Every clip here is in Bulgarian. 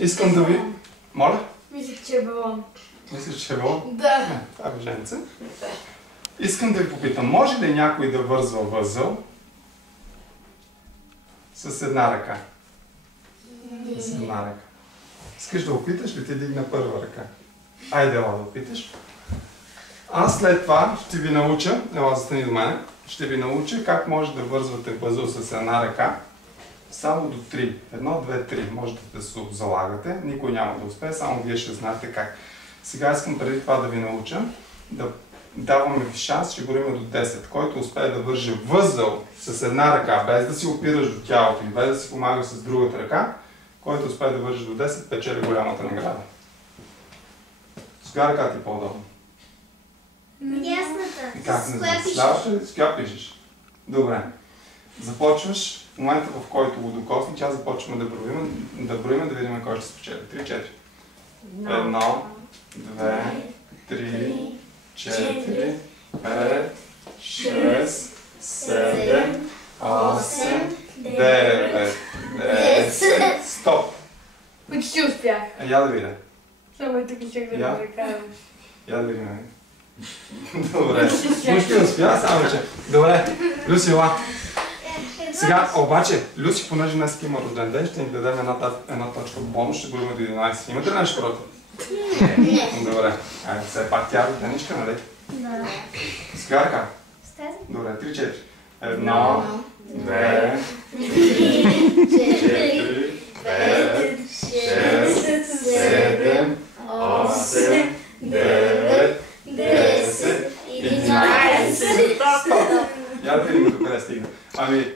Искам да ви... Моля? Мислих, че е балон. Мислиш, че е балон? Да. Не, това е въженце. Искам да ви попитам, може ли някой да вързва възъл с една ръка? С една ръка. Искаш да опиташ ли ти дигна първа ръка? Айде, ела да опиташ. Аз след това ще ви науча, ела застани до мене, ще ви науча как може да вързвате възъл с една ръка само до 3. 1, 2, 3. Можете да се залагате, никой няма да успее, само вие ще знаете как. Сега искам преди това да ви науча, да даваме ви шанс, ще говорим до 10. Който успее да върже възъл с една ръка, без да си опираш до тялото или без да си помагаш с другата ръка, който успее да върже до 10, печели голямата награда. С коя ръка ти е по-удобно? Дясната. И как не знаеш? Даваш ли? С коя пишеш? Добре. Започваш в момента, в който го докосне, тя започваме да броим, да видим кой ще спечели. 3-4. 1, 2, 3, 4, 5, 6, 7, 8, 9, 10, стоп! Почти успях. Я да видя. Само и тук ще да Я? го прекарам. Я да видим. Добре. Почти успя, само че. Добре. Люси, ела. Сега, обаче, Люси, понеже днес има рожден ден, ще ни дадем една точка бонус, ще говорим до 11. Имате ли нещо против? Не. Добре. Айде, все пак тя е рожденичка, нали? Да. С коя ръка? Стази? Добре, 3-4. 1, 2, 4, 5, 6, 7, 8, 9, 10, 11. Я да видим до къде стигна. Ами,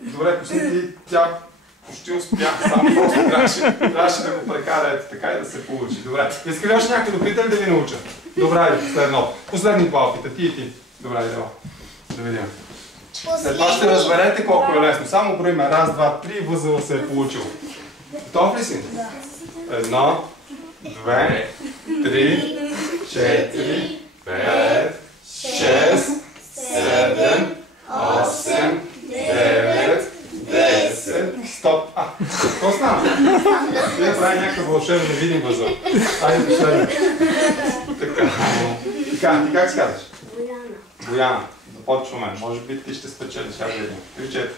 добре, почти ти, тя почти успях, само просто трябваше да го прекара ето така и да се получи. Добре, иска ли още някой да пита ли да ви науча? Добре, айде, последно. Последни два опита, ти и ти. Добре, айде, да видим. След това ще разберете колко е лесно. Само броиме. Раз, два, три, възъл се е получил. Готов ли си? Да. 1, 2, 3, 4, 5, 6, 7, 8, 9, 10, стоп. Какво стана? Вие прави някакъв вълшебен невидим възъл. Айде последно. Така, ти как се казваш? Бояна. Започваме. Може би ти ще спечелиш. Сега да видим. 3, 4.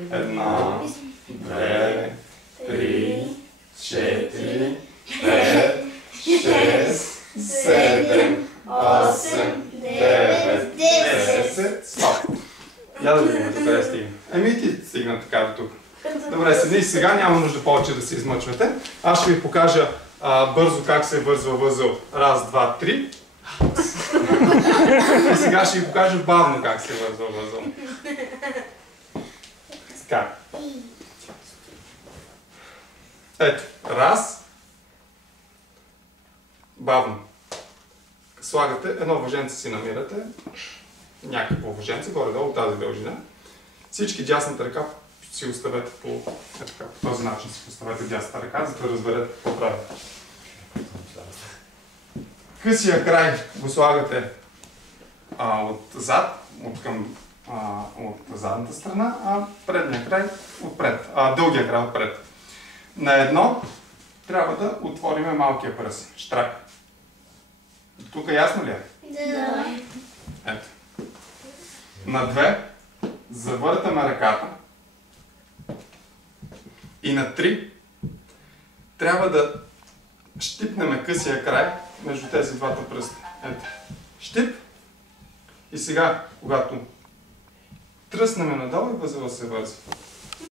1, 2, 3, 4, 5, 6, 7, 8, 9, 10, стоп. Я да видим докъде стигна. Еми ти стигна така до тук. Добре, седни сега, няма нужда повече да се измъчвате. Аз ще ви покажа бързо как се вързва възъл. Раз, два, три. И сега ще ви покажа бавно как се вързва възъл. Така. Ето, раз. Бавно. Слагате, едно въженце си намирате. Някакво въженце, горе-долу тази дължина. Всички дясната ръка си оставете по този начин си поставете дясната ръка, за да разберете какво правите. Късия край го слагате отзад, от задната страна, а предния край отпред, дългия край отпред. На едно трябва да отвориме малкия пръст, штрак. Тук ясно ли е? Да. Ето. На две завъртаме ръката и на три трябва да щипнем късия край между тези двата пръста. Ето. Щип. И сега, когато тръснем надолу, възъл се вързва.